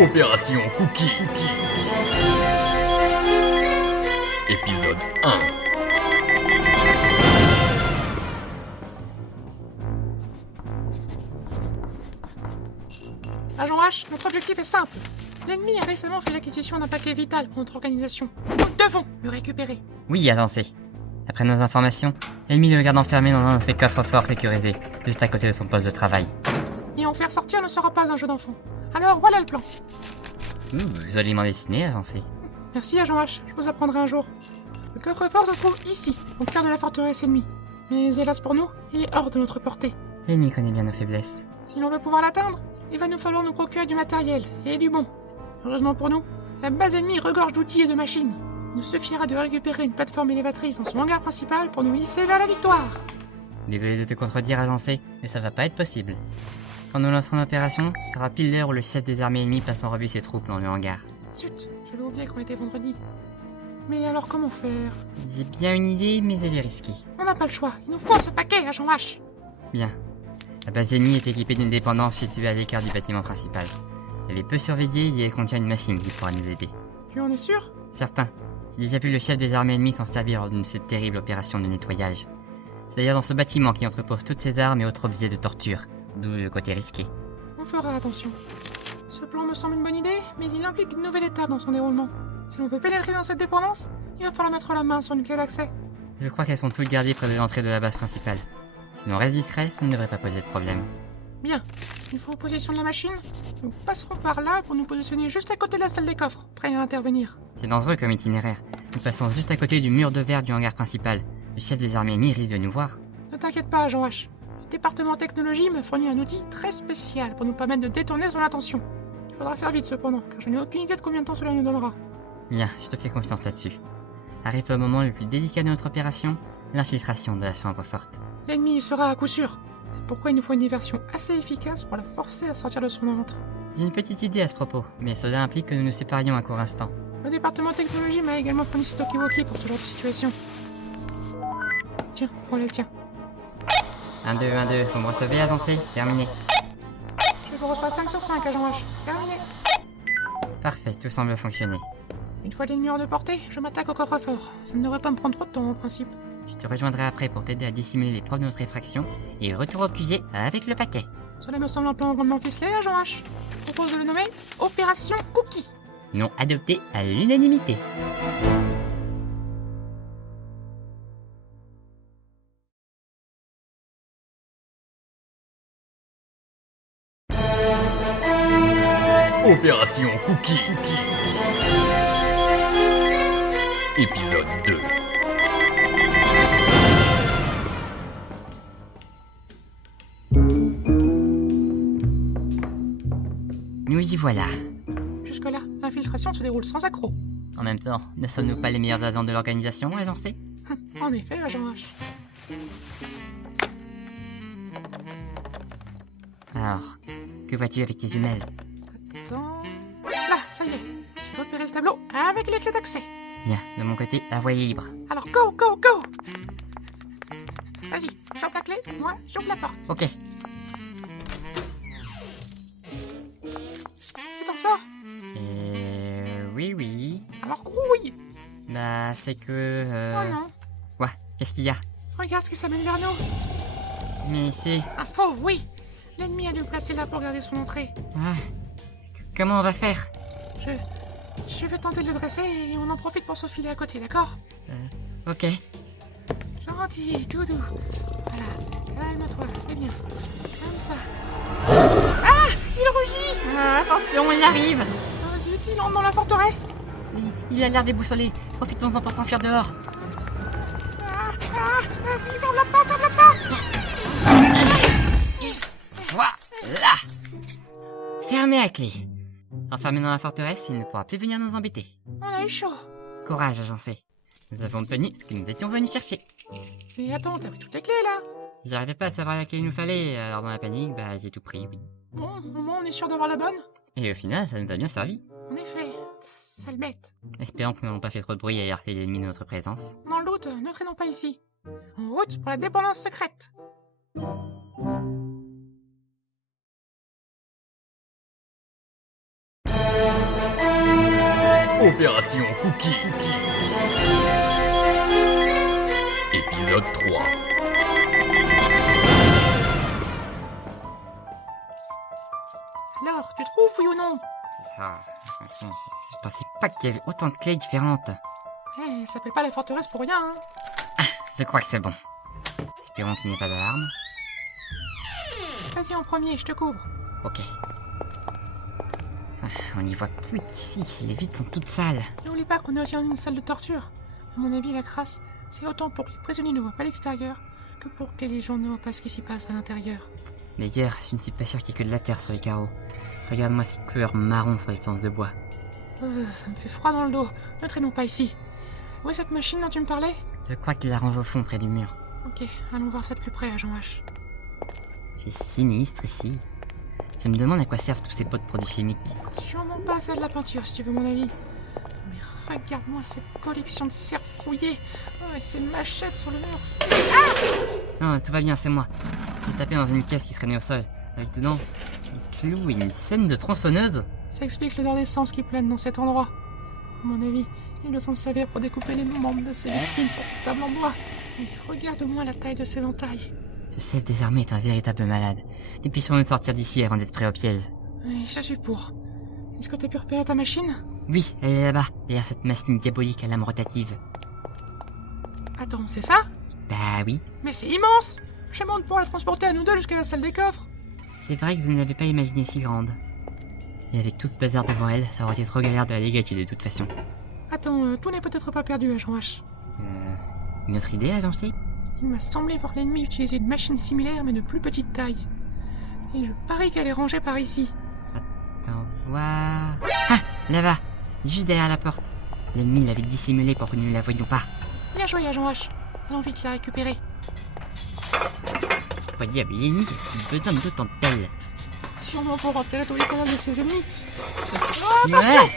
Opération Cookie. Épisode 1. Agent H, notre objectif est simple. L'ennemi a récemment fait l'acquisition d'un paquet vital pour notre organisation. Nous devons le récupérer. Oui, avancez. Après nos informations, l'ennemi le garde enfermé dans un de ses coffres forts sécurisés, juste à côté de son poste de travail. Et en faire sortir ne sera pas un jeu d'enfant. Alors voilà le plan. Joliment dessiné, avancez. Merci Agent H, je vous apprendrai un jour. Le coffre-fort se trouve ici, au cœur de la forteresse ennemie. Mais hélas pour nous, il est hors de notre portée. L'ennemi connaît bien nos faiblesses. Si l'on veut pouvoir l'atteindre, il va nous falloir nous procurer du matériel, et du bon. Heureusement pour nous, la base ennemie regorge d'outils et de machines. Il nous suffira de récupérer une plateforme élévatrice dans son hangar principal pour nous hisser vers la victoire. Désolé de te contredire, avancé, mais ça va pas être possible. Quand nous lancerons l'opération, ce sera pile l'heure où le chef des armées ennemies passe en revue ses troupes dans le hangar. Zut, j'avais oublié qu'on était vendredi. Mais alors comment faire? J'ai bien une idée, mais elle est risquée. On n'a pas le choix, il nous faut ce paquet, Agent H. Bien. La base ennemie est équipée d'une dépendance située à l'écart du bâtiment principal. Elle est peu surveillée et elle contient une machine qui pourra nous aider. Tu en es sûr? Certain. J'ai déjà vu le chef des armées ennemies s'en servir lors d'une cette terrible opération de nettoyage. C'est d'ailleurs dans ce bâtiment qui entrepose toutes ses armes et autres objets de torture, d'où le côté risqué. On fera attention. Ce plan me semble une bonne idée, mais il implique une nouvelle étape dans son déroulement. Si l'on veut pénétrer dans cette dépendance, il va falloir mettre la main sur une clé d'accès. Je crois qu'elles sont toutes gardées près de l'entrée de la base principale. Si l'on reste discret, ça ne devrait pas poser de problème. Bien, une fois en position de la machine, nous passerons par là pour nous positionner juste à côté de la salle des coffres, prêts à intervenir. C'est dangereux comme itinéraire. Nous passons juste à côté du mur de verre du hangar principal. Le chef des armées ennemies risque de nous voir. Ne t'inquiète pas, Agent H. Le département technologie me fournit un outil très spécial pour nous permettre de détourner son attention. Il faudra faire vite cependant, car je n'ai aucune idée de combien de temps cela nous donnera. Bien, je te fais confiance là-dessus. Arrive le moment le plus délicat de notre opération, l'infiltration de la chambre forte. L'ennemi y sera à coup sûr. C'est pourquoi il nous faut une diversion assez efficace pour la forcer à sortir de son antre. J'ai une petite idée à ce propos, mais cela implique que nous nous séparions un court instant. Le département technologie m'a également fourni ce talkie-walkie pour ce genre de situation. Tiens, voilà le tien. 1, 2, 1, 2, vous me recevez, avancez, terminé. Je vous reçois 5 sur 5, Agent H. Terminé. Parfait, tout semble fonctionner. Une fois l'ennemi hors de portée, je m'attaque au coffre-fort. Ça ne devrait pas me prendre trop de temps en principe. Je te rejoindrai après pour t'aider à dissimuler les preuves de notre effraction, et retour au QG avec le paquet. Cela me semble un plan grandement ficelé, Agent H. Je propose de le nommer Opération Cookie. Nom adopté à l'unanimité. Opération Cookie. Épisode 2. Nous y voilà. Jusque-là, l'infiltration se déroule sans accroc. En même temps, ne sommes-nous pas les meilleurs agents de l'organisation, agencés? En effet, Agent H. Alors, que vois-tu avec tes jumelles? Attends... Là, ça y est. J'ai repéré le tableau avec les clés d'accès. Bien, de mon côté, la voie est libre. Alors, go, go, go! Vas-y, chope la clé, moi, j'ouvre la porte. Ok. Tu t'en sors? Oui. Alors grouille! Bah, c'est que... Oh non, Quoi? Qu'est-ce qu'il y a? regarde ce qui s'amène vers nous. Mais c'est... Ah faux, oui! L'ennemi a dû le placer là pour garder son entrée. Ah... Comment on va faire? Je vais tenter de le dresser et on en profite pour se filer à côté, d'accord? Ok. Gentil, tout doux. Voilà, calme-toi, c'est bien. Comme ça. Ah! Il rugit! Ah, attention, il arrive! Ah, zut, il entre dans la forteresse. Il a l'air déboussolé. Profitons-en pour s'enfuir dehors. Vas-y, ferme la porte, ferme la porte! Voilà! Fermez à clé. Enfermé dans la forteresse, il ne pourra plus venir nous embêter. On a eu chaud. Courage, agencé. Nous avons obtenu ce que nous étions venus chercher. Mais attends, t'as pris toutes les clés là? J'arrivais pas à savoir laquelle il nous fallait, alors dans la panique, bah j'ai tout pris, oui. Bon, au moins on est sûr d'avoir la bonne. Et au final, ça nous a bien servi. En effet, sale bête. Espérons que nous n'avons pas fait trop de bruit et alerté l'ennemi de notre présence. Dans le doute, ne traînons pas ici. En route pour la dépendance secrète. Opération Cookie. Épisode 3. Alors, tu trouves, oui ou non? Ah, je pensais pas qu'il y avait autant de clés différentes. Eh, ça s'appelle pas la forteresse pour rien, hein. Je crois que c'est bon. Espérons qu'il n'y ait pas d'alarme. Vas-y en premier, je te couvre. Ok. On n'y voit plus qu'ici, les vitres sont toutes sales. N'oublie pas qu'on est aussi dans une salle de torture. À mon avis, la crasse, c'est autant pour que les prisonniers ne voient pas l'extérieur que pour que les gens ne voient pas ce qui s'y passe à l'intérieur. D'ailleurs, je ne suis pas sûr qu'il y ait que de la terre sur les carreaux. Regarde-moi ces couleurs marron sur les planches de bois. Ça me fait froid dans le dos. Ne traînons pas ici. Où est cette machine dont tu me parlais? Je crois qu'il la range au fond près du mur. Ok, allons voir ça de plus près, agent H. C'est sinistre ici. Je me demande à quoi servent tous ces pots de produits chimiques. Sûrement pas faire de la peinture si tu veux mon avis. Mais regarde-moi cette collection de serres rouillées. Oh, et ces machettes sur le mur. Non, tout va bien, c'est moi. J'ai tapé dans une caisse qui traînait au sol, avec dedans des clous et une scène de tronçonneuse. Ça explique l'odeur d'essence qui plane dans cet endroit. À mon avis, ils doivent s'en servir pour découper les membres de ces victimes sur cette table en bois. Et regarde-moi la taille de ces entailles. Ce chef des armées est un véritable malade. Dépêchons-nous de sortir d'ici avant d'être pris au piège. Oui, je suis pour. Est-ce que t'as pu repérer ta machine? Oui, elle est là-bas, derrière cette machine diabolique à lame rotative. Attends, c'est ça? Bah oui. Mais c'est immense! Je demande pour la transporter à nous deux jusqu'à la salle des coffres. C'est vrai que je ne l'avais pas imaginé si grande. Et avec tout ce bazar devant elle, ça aurait été trop galère de la dégager de toute façon. Attends, tout n'est peut-être pas perdu, agent H. Une autre idée, agent C? Il m'a semblé voir l'ennemi utiliser une machine similaire mais de plus petite taille. Et je parie qu'elle est rangée par ici. Attends, voir... Ah, là-bas, juste derrière la porte. L'ennemi l'avait dissimulée pour que nous ne la voyions pas. Bien joué, agent H. Allons vite la récupérer. Pourquoi diable l'ennemi a besoin d'autant de pelles? Sûrement pour enterrer tous les cadavres de ses ennemis. Ouais.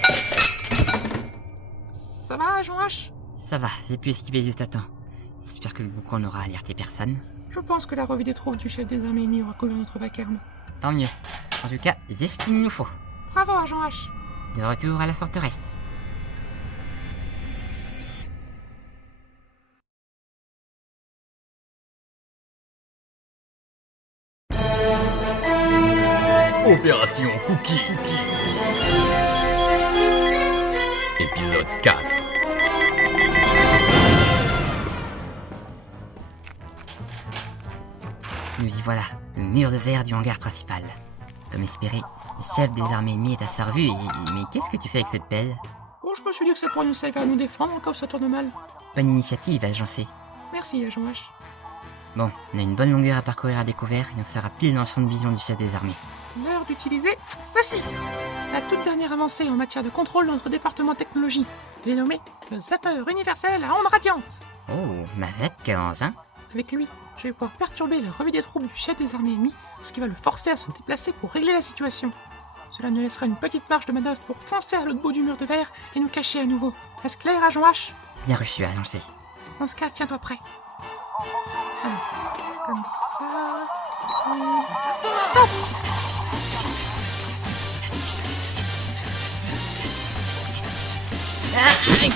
Ça va, agent H? Ça va, j'ai pu esquiver juste à temps. J'espère que le boucan n'aura alerté personne. Je pense que la revue des troupes du chef des armées ennemies aura couvert notre vacarme. Tant mieux. En tout cas, j'ai ce qu'il nous faut. Bravo, agent H. De retour à la forteresse. Opération Cookie. Épisode 4. Nous y voilà, le mur de verre du hangar principal. Comme espéré, le chef des armées ennemies est à sa revue Mais qu'est-ce que tu fais avec cette pelle? Oh, je me suis dit que ça pourrait nous servir à nous défendre quand ça tourne mal. Bonne initiative, agent C. Merci, agent H. Bon, on a une bonne longueur à parcourir à découvert et on sera pile dans le champ de vision du chef des armées. C'est l'heure d'utiliser ceci. La toute dernière avancée en matière de contrôle de notre département technologie. J'ai nommé le Zapper universel à ondes radiantes. Oh, ma vette commence, hein? Avec lui, je vais pouvoir perturber la revue des troupes du chef des armées ennemies, ce qui va le forcer à se déplacer pour régler la situation. Cela nous laissera une petite marge de manœuvre pour foncer à l'autre bout du mur de verre et nous cacher à nouveau. Est-ce clair, agent H? Bien reçu, agent C. Dans ce cas, tiens-toi prêt. Comme ça... Hop!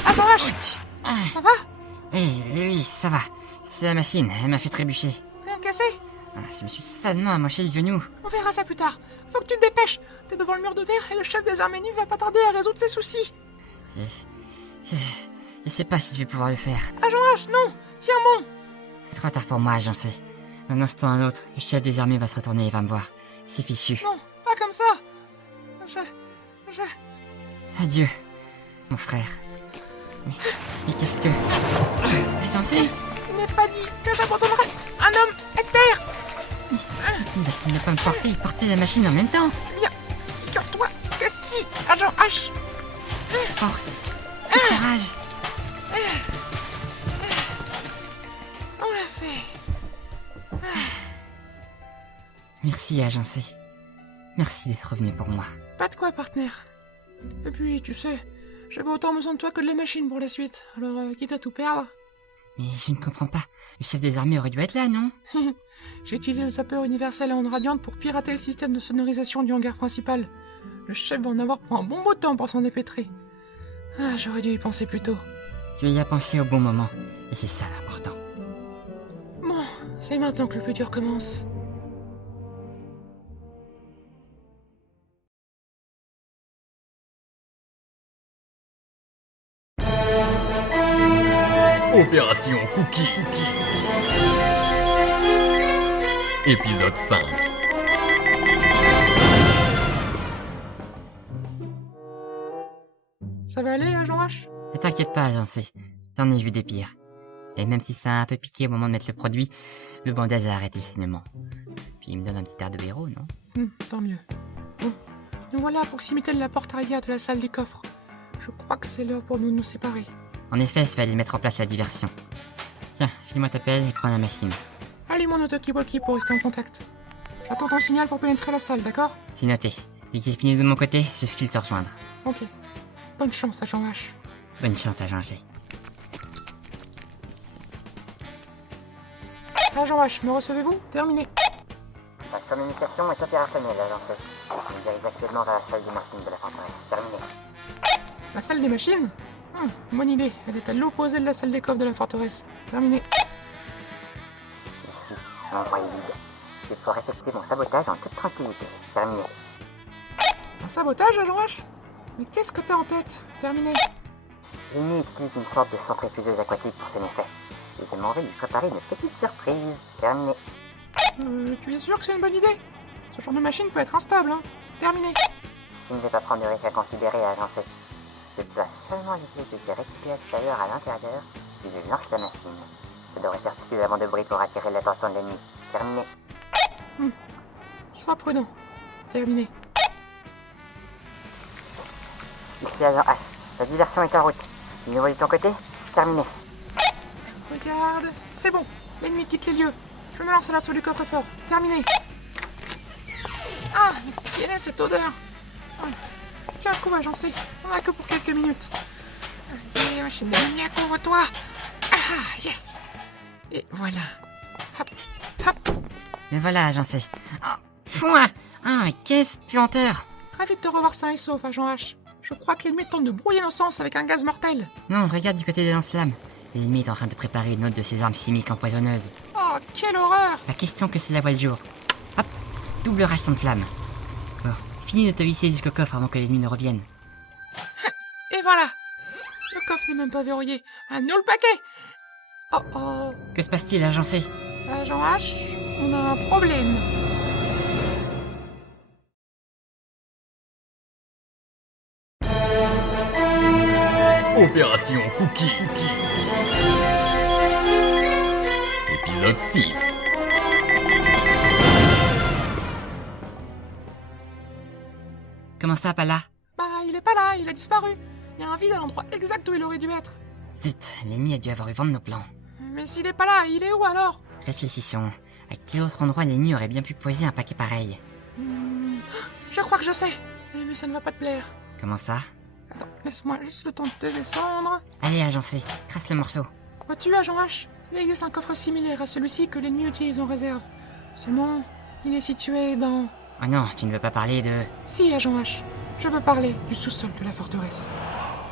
Agent H! Ça va? Oui, ça va. C'est la machine, elle m'a fait trébucher. Rien de cassé? Je me suis salement amoché le genou. On verra ça plus tard. Faut que tu te dépêches. T'es devant le mur de verre et le chef des armées ennemies va pas tarder à résoudre ses soucis. Je sais pas si je vais pouvoir le faire. Agent H, non! Tiens bon! C'est trop tard pour moi, j'en sais. D'un instant à l'autre, le chef des armées va se retourner et va me voir. C'est fichu. Non, pas comme ça. Adieu, mon frère. Mais qu'est-ce que... J'en sais. Il n'est pas dit que j'abandonnerai un homme éther. Il n'a pas me porter la machine en même temps. Bien, figure-toi que si, agent H. Force, c'est courage. On l'a fait. Merci, agent C. Merci d'être revenu pour moi. Pas de quoi, partenaire. Et puis, tu sais, j'avais autant besoin de toi que de la machine pour la suite. Alors, quitte à tout perdre. Mais je ne comprends pas. Le chef des armées aurait dû être là, non? J'ai utilisé le Zapper universel à ondes radiantes pour pirater le système de sonorisation du hangar principal. Le chef va en avoir pour un bon bout de temps pour s'en dépêtrer. Ah, j'aurais dû y penser plus tôt. Tu y as pensé au bon moment, et c'est ça l'important. Bon, c'est maintenant que le plus dur commence. Opération Cookie. Épisode 5. Ça va aller, Agent H? Ne t'inquiète pas, j'en sais. J'en ai vu des pires. Et même si ça a un peu piqué au moment de mettre le produit, le bandage a arrêté les saignements. Puis il me donne un petit air de héros, non? Tant mieux. Bon, nous voilà à proximité de la porte arrière de la salle des coffres. Je crois que c'est l'heure pour nous de nous séparer. En effet, il fallait mettre en place la diversion. Tiens, file-moi ta pelle et prends la machine. Allume mon auto-walkie pour rester en contact. J'attends ton signal pour pénétrer la salle, d'accord? C'est noté. Dès que c'est fini de mon côté, je file te rejoindre. Ok. Bonne chance, Agent H. Bonne chance, agent C. Agent H, me recevez-vous? Terminé. La communication est opérationnelle, agent C. Nous dirige actuellement vers la salle des machines de la forteresse. Terminé. La salle des machines? Bonne idée. Elle est à l'opposé de la salle des coffres de la forteresse. Terminé. Ici, l'endroit est vide. Il faut effectuer mon sabotage en toute tranquillité. Terminé. Un sabotage, Agent H? Mais qu'est-ce que t'as en tête? Terminé. L'ennemi utilise une sorte de centrifugeuse aquatique pour ses méfaits. Et je m'en vais lui préparer une petite surprise. Terminé. Tu es sûr que c'est une bonne idée? Ce genre de machine peut être instable, hein. Terminé. Je ne vais pas prendre de risque à considérer, agent C. Je dois seulement éviter que les récupérateurs à l'intérieur, puis je lance la machine. Je devrais faire suffisamment de bruit pour attirer l'attention de l'ennemi. Terminé. Sois prudent. Terminé. Ici agent H. La diversion est en route. Du niveau de ton côté? Terminé. Je regarde. C'est bon. L'ennemi quitte les lieux. Je me lance à l'assaut du coffre-fort. Terminé. Ah, quelle est cette odeur? Tiens, un coup, Agent C. On a que pour quelques minutes. Allez, machine de lumière, couvre-toi. Ah, yes. Et voilà. Hop, hop. Mais voilà, agent C. Ah, foin! Ah, qu'est-ce puanteur! Ravi de te revoir sain et sauf, Agent H. Je crois que l'ennemi tente de brouiller nos sens avec un gaz mortel. Non, regarde du côté des lance-flammes. L'ennemi est en train de préparer une autre de ses armes chimiques empoisonneuses. Oh, quelle horreur! La question que cela voit le jour. Hop, double ration de flamme. Bon, fini de te visser jusqu'au coffre avant que l'ennemi ne revienne. Et voilà. Le coffre n'est même pas verrouillé. Un nul paquet. Oh oh. Que se passe-t-il, agent C? Agent H, on a un problème. Opération Cookie. Épisode 6. Comment ça, pas là? Bah, il est pas là, il a disparu. Il y a un vide à l'endroit exact où il aurait dû être. Zut, l'ennemi a dû avoir eu vent de nos plans. Mais s'il est pas là, il est où alors? Réfléchissons. À quel autre endroit l'ennemi aurait bien pu poser un paquet pareil? Je crois que je sais. Mais ça ne va pas te plaire. Comment ça? Attends, laisse-moi juste le temps de te descendre. Allez, agent C, crasse le morceau. Vois-tu, Agent H? Il existe un coffre similaire à celui-ci que l'ennemi utilise en réserve. Seulement, il est situé dans... Oh non, tu ne veux pas parler de... Si, Agent H. Je veux parler du sous-sol de la forteresse.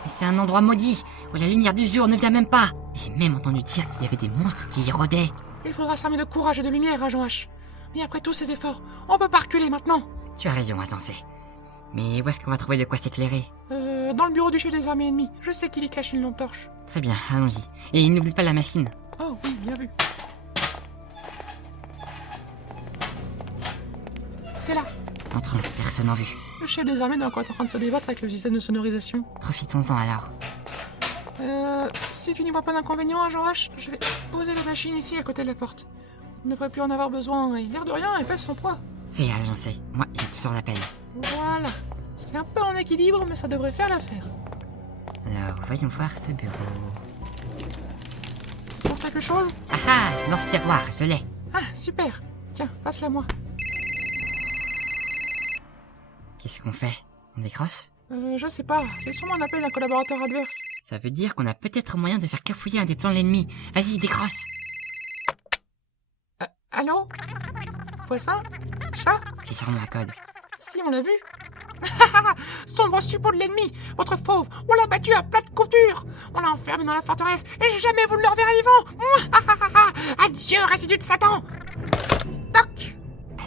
Mais c'est un endroit maudit, où la lumière du jour ne vient même pas. J'ai même entendu dire qu'il y avait des monstres qui y rôdaient. Il faudra s'armer de courage et de lumière, Agent H. Mais après tous ces efforts, on peut pas reculer maintenant. Tu as raison, agent C. Mais où est-ce qu'on va trouver de quoi s'éclairer? Dans le bureau du chef des armées ennemies. Je sais qu'il y cache une lampe torche. Très bien, allons-y. Et n'oublie pas la machine. Oh oui, bien vu. C'est là. Entrons, personne en vue. Le chef des armées doit encore être en train de se débattre avec le système de sonorisation. Profitons-en alors. Si tu n'y vois pas d'inconvénient, Agent H, je vais poser la machine ici à côté de la porte. Il ne devrait plus en avoir besoin, et l'air de rien, elle pèse son poids. Fais, agent C. Moi, j'ai toujours l'appel. Voilà. C'est un peu en équilibre, mais ça devrait faire l'affaire. Alors, voyons voir ce bureau. Pour quelque chose? Ah ah, dans ce tiroir, je l'ai. Ah, super. Tiens, passe-la moi. Qu'est-ce qu'on fait? On décroche? Je sais pas. C'est sûrement un appel d'un collaborateur adverse. Ça veut dire qu'on a peut-être moyen de faire cafouiller un des plans de l'ennemi. Vas-y, décroche. Allô? Voisin? Chat? C'est sûrement un code. Si, on l'a vu. Sombre suppôt de l'ennemi, votre fauve, on l'a battu à plate couture. On l'a enfermé dans la forteresse et jamais vous ne le reverrez vivant. Adieu, résidu de Satan. Toc.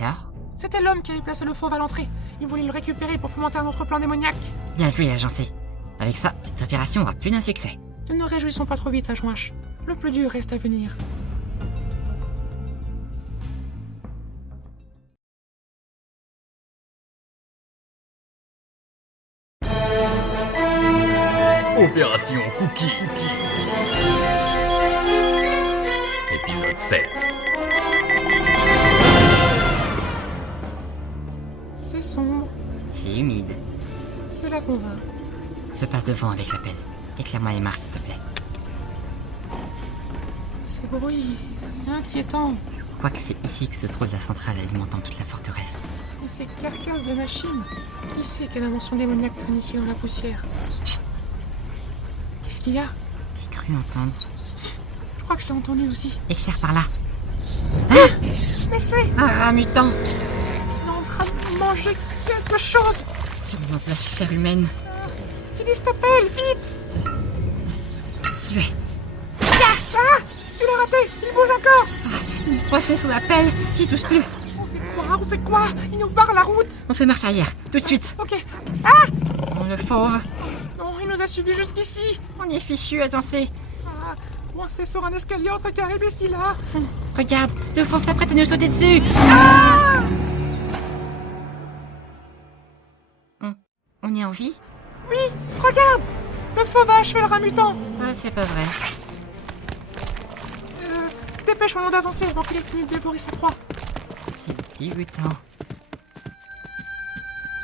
Alors? C'était l'homme qui avait placé le fauve à l'entrée. Il voulait le récupérer pour fomenter un autre plan démoniaque. Bien joué, agent C. Avec ça, cette opération aura plus d'un succès. Ne nous réjouissons pas trop vite, agent H. Le plus dur reste à venir. Opération Cookie. Épisode 7. C'est sombre, C'est humide. c'est là qu'on va. Je passe devant avec la pelle. Éclaire-moi les marches, s'il te plaît. Ces bruits, c'est inquiétant. Je crois que c'est ici que se trouve la centrale alimentant toute la forteresse. Et ces carcasses de machines, qui sait quelle invention démoniaque traîne ici dans la poussière? Chut. Qu'est-ce qu'il y a? J'ai cru entendre. Je crois que je l'ai entendu aussi. Éclaire par là. Mais c'est... Un rat mutant Il est en train de manger quelque chose. sur notre chair humaine. Utilise ta pelle, vite. Suez. Ah, il a raté, il bouge encore. Il poissait sous la pelle. J'y touche plus. On fait quoi? Il nous barre la route. On fait marche arrière, tout de suite. Ok. On le fauve. Non, il nous a suivis jusqu'ici. On est fichu, attendez. Ah, coincé sur un escalier entre carré ici là. Regarde, le fauve s'apprête à nous sauter dessus. On est en vie? Oui, regarde. Le fauve a achevé le rat mutant. Ah, c'est pas vrai. Dépêchons-nous d'avancer avant qu'il ait fini de dévorer sa proie. C'est dégoûtant.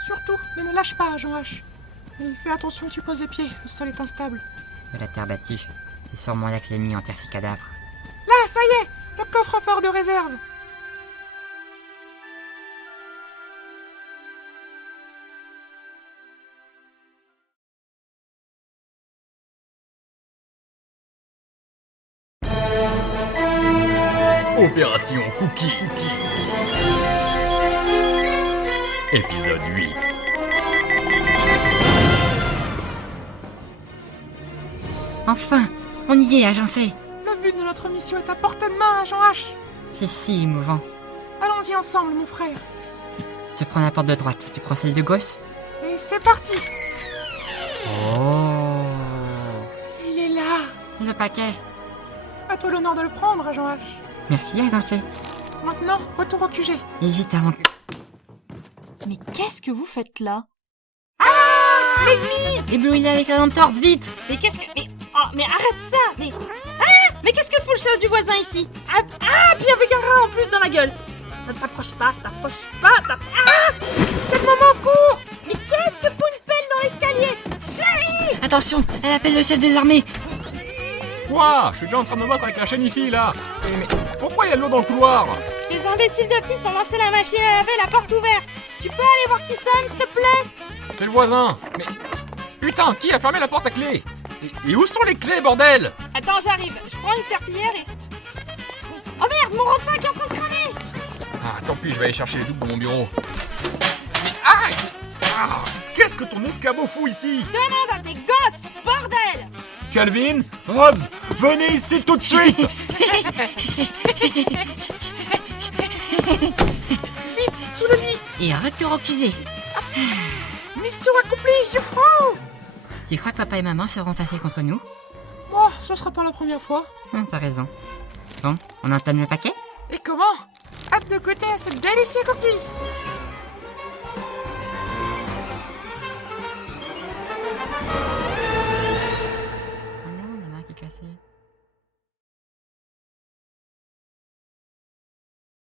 Surtout, ne me lâche pas, Agent H. Et fais attention où tu poses les pieds, le sol est instable. De la terre battue. C'est sûrement là que l'ennemi enterre ses cadavres. Là, ça y est, le coffre-fort de réserve. Opération Cookie. Épisode 8. Enfin, on y est, agencé. Le but de notre mission est à portée de main, Agent H. C'est si émouvant. Allons-y ensemble, mon frère. Je prends la porte de droite, tu prends celle de gauche. Et c'est parti. Oh, Il est là. le paquet. À toi l'honneur de le prendre, Agent H. Merci, agencé. Maintenant, retour au QG. Et vite avant que... Mais qu'est-ce que vous faites là? Éblouis-le avec la lampe torche, vite. Mais qu'est-ce que... Mais arrête ça! Mais qu'est-ce que fout le chat du voisin ici? Puis avec un rat en plus dans la gueule! Ne t'approche pas! C'est le moment court. Mais qu'est-ce que fout une pelle dans l'escalier? Chérie! Attention, elle appelle le chef des armées. Quoi? Je suis déjà en train de me battre avec la chenille là. Mais pourquoi il y a de l'eau dans le couloir? Des imbéciles de fils ont lancé la machine à laver, la porte ouverte! Tu peux aller voir qui sonne, s'il te plaît? C'est le voisin. Mais putain, qui a fermé la porte à clé? Et où sont les clés, bordel? Attends, j'arrive. Je prends une serpillière et... Oh merde, mon repas qui est en train de cramer! Ah, tant pis, je vais aller chercher les doubles dans mon bureau. Mais arrête! Qu'est-ce que ton escabeau fout ici? Demande à tes gosses, bordel! Calvin, Hobbs, venez ici tout de suite! Vite, sous le lit. Et retour au QG. Mission accomplie, youhou. Tu crois que papa et maman seront fâchés contre nous? Bon, ce sera pas la première fois. T'as raison. Bon, on entame le paquet? Et comment? Hâte de goûter à cette délicieux coquille.